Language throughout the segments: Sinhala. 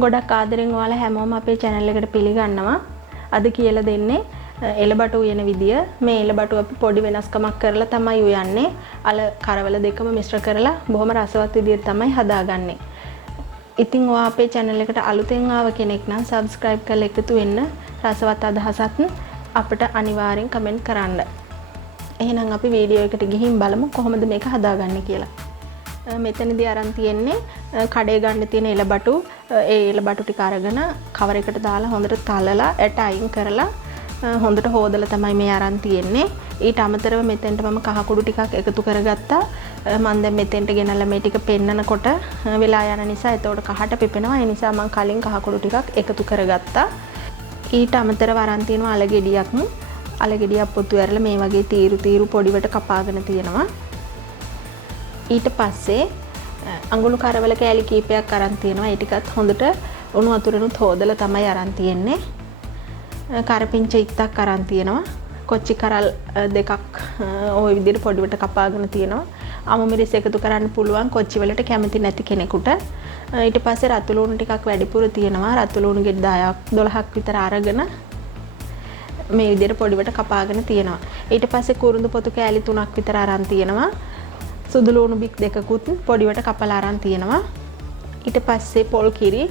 ගොඩක් ආදරෙන් ඔයාලා හැමෝම අපේ channel එකට පිළිගන්නවා. අද කියලා දෙන්නේ එළබට උයන විදිය. මේ එළබට අපි පොඩි වෙනස්කමක් කරලා තමයි උයන්නේ. අල කරවල දෙකම මිශ්‍ර කරලා බොහොම රසවත් විදියට තමයි හදාගන්නේ. ඉතින් ඔයා අපේ channel එකට අලුතෙන් ආව කෙනෙක් නම් subscribe කරලා එකතු වෙන්න. රසවත් අදහසක් අපිට අනිවාර්යෙන් comment කරන්න. එහෙනම් අපි වීඩියෝ එකට ගිහින් බලමු කොහොමද මේක හදාගන්නේ කියලා. මෙතනදී අරන් තියෙන්නේ කඩේ ගන්න තියෙන එළබටු. ඒ එළබටු ටික අරගෙන කවර් එකට දාලා හොඳට තලලා ඇට අයින් කරලා හොඳට හොදලා තමයි මේ අරන් තියෙන්නේ. ඊට අමතරව මෙතෙන්ට මම කහ කුඩු ටිකක් එකතු කරගත්තා. මම දැන් මෙතෙන්ට ගෙනල්ලා මේ ටික පෙන්නනකොට වෙලා යන නිසා එතකොට කහට පිපෙනවා. ඒ නිසා මම කලින් කහ කුඩු ටිකක් එකතු කරගත්තා. ඊට අමතරව අරන් තියෙනවා අලගෙඩියක්. අලගෙඩියක් පොතු ඇරලා මේ වගේ තීරු පොඩිවට කපාගෙන තියෙනවා. ඊට පස්සේ අඟුළු කරවල කෑලි කීපයක් අරන් තියෙනවා. ඒ ටිකත් හොඳට උණු වතුරෙනුත් හොදලා තමයි අරන් තියෙන්නේ. කරපිංච ඉත්තක් අරන් තියෙනවා. කොච්චි කරල් දෙකක් ওই විදිහට පොඩිවට කපාගෙන තියෙනවා. අමු මිරිස් එකතු කරන්න පුළුවන් කොච්චි වලට කැමති නැති කෙනෙකුට. ඊට පස්සේ රතු ලුණු ටිකක් වැඩිපුර තියෙනවා. රතු ලුණු ගෙඩි 10ක් 12ක් විතර අරගෙන මේ විදිහට පොඩිවට කපාගෙන තියෙනවා. ඊට පස්සේ කුරුඳු පොතු කෑලි 3ක් විතර අරන් තියෙනවා. සුදු ලුණු බික් දෙකකුත් පොඩිවට කපලා අරන් තියෙනවා. ඊට පස්සේ පොල් කිරි,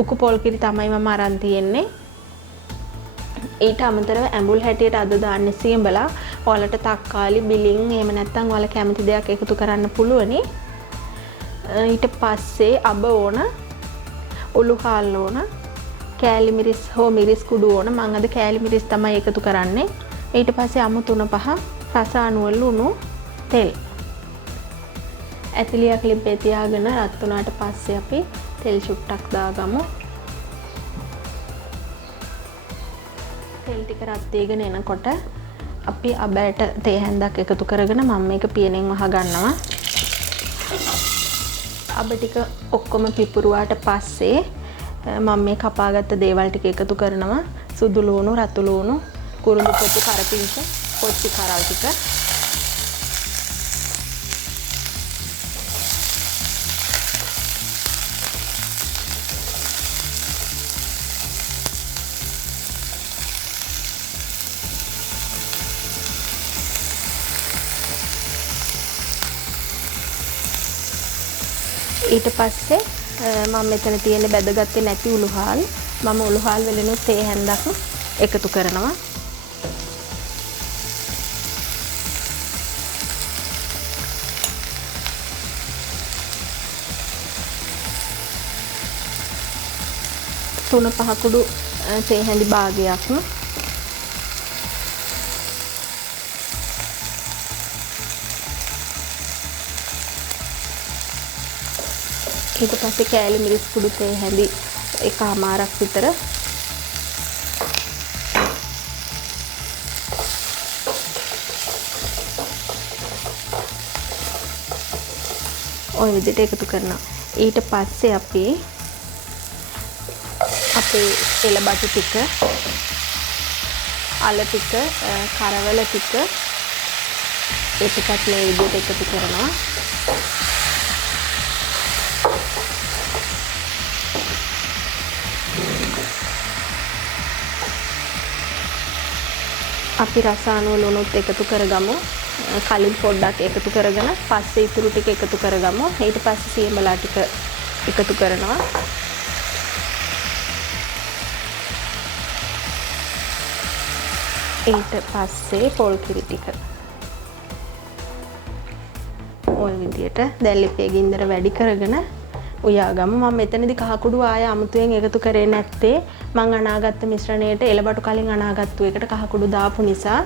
උකු පොල් කිරි තමයි මම අරන් තියෙන්නේ. ඊට අමතරව ඇඹුල් හැටියට අද දාන්නේ සියඹලා. ඔයාලට තක්කාලි, බිලින් එහෙම නැත්නම් ඔයාලා කැමති දෙයක් එකතු කරන්න පුළුවනි. ඊට පස්සේ අබ ඕන, උළුහාල් ඕන, කෑලි මිරිස් හෝ මිරිස් කුඩු ඕන. මම අද කෑලි මිරිස් තමයි එකතු කරන්නේ. ඊට පස්සේ අමු 3-5 රස අනුව ලුණු, තෙල්. ඇතිලියක් ලිපේ තියාගෙන රත් වුණාට පස්සේ අපි තෙල් චුට්ටක් දාගමු. තෙල් ටික රත් වෙගෙන එනකොට අපි අබෑට තේ හැන්දක් එකතු කරගෙන මම මේක පියනෙන් වහ ගන්නවා. අබ ටික ඔක්කොම පිපුරුවාට පස්සේ මම මේ කපාගත්ත දේවල් ටික එකතු කරනවා. සුදු ලුණු, රතු ලුණු, කුරුඳු පොතු, කරපිංච, කොච්චි කරල් ටික. ඊට පස්සේ මම මෙතන තියෙන බැදගත්තේ නැති උළුහාල්. මම උළුහාල් වලිනුත් තේ හැන්දක් එකතු කරනවා. තුන පහ කුඩු තේ හැඳි භාගයක්. ඊට පස්සේ කෑලි මිරිස් කුඩු තේ හැඳි එකමාරක් විතර. ඔය විදිහට එකතු කරනවා. ඊට පස්සේ අපි අපේ එළබට ටික, අල ටික, කරවල ටික ඒ ටිකත් මේ විදිහට එකතු කරනවා. අපි රස අනුව ලුණුත් එකතු කරගමු. කලින් පොඩ්ඩක් එකතු කරගෙන පස්සේ ඉතුරු ටික එකතු කරගමු. ඊට පස්සේ සියඹලා ටික එකතු කරනවා. ඊට පස්සේ පොල් කිරි ටික. ওই විදියට දැන් ලිපේ ගින්දර වැඩි කරගෙන උයාගමු. මම මෙතනදී කහ කුඩු ආය අමුතුවෙන් එකතු කරේ නැත්තේ මං අනාගත්ත මිශ්‍රණයට එළබටු කලින් අනාගත්තු එකට කහ කුඩු දාපු නිසා.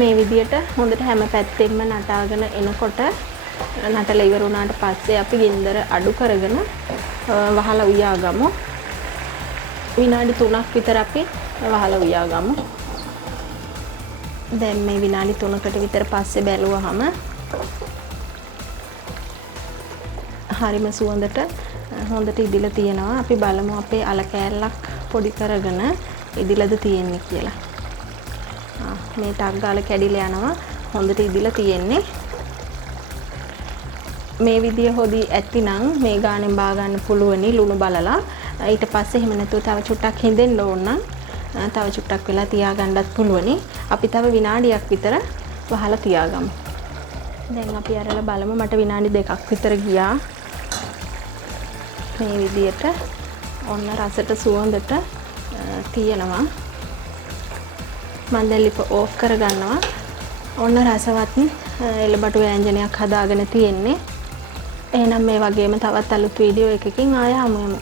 මේ විදියට හොඳට හැම පැත්තෙන්ම නටාගෙන එනකොට නටලා ඉවර වුණාට පස්සේ අපි ගින්දර අඩු කරගෙන වහලා උයාගමු. විනාඩි 3ක් විතර අපි වහලා උයා ගමු. දැන් මේ විනාඩි 3කට විතර පස්සේ බැලුවාම හරිම සුවඳට හොඳට ඉදිලා තියෙනවා. අපි බලමු අපේ අල කෑල්ලක් පොඩි කරගෙන ඉදිලාද තියෙන්නේ කියලා. මේ ටක් ගාලා කැඩිලා යනවා. හොඳට ඉදිලා තියෙන්නේ. මේ විදිය හොදි ඇත්තිනම් මේ ගානෙන් බා ගන්න පුළුවනි ලුණු බලලා. ඊට පස්සේ එහෙම නැතුව තව චුට්ටක් හිඳෙන්න ඕන නම් තව චුට්ටක් වෙලා තියාගන්නත් පුළුවනි. අපි තව විනාඩියක් විතර වහලා තියාගමු. දැන් අපි අරලා බලමු. මට විනාඩි 2ක් විතර ගියා. මේ විදියට ඔන්න රසට සුවඳට තියෙනවා. මම දැන් ලිප ඕෆ් කරගන්නවා. ඔන්න රසවත් එළබටු ව්‍යංජනයක් හදාගෙන තියෙන්නේ. එහෙනම් මේ වගේම තවත් අලුත් වීඩියෝ එකකින් ආයෙ හමු වෙමු.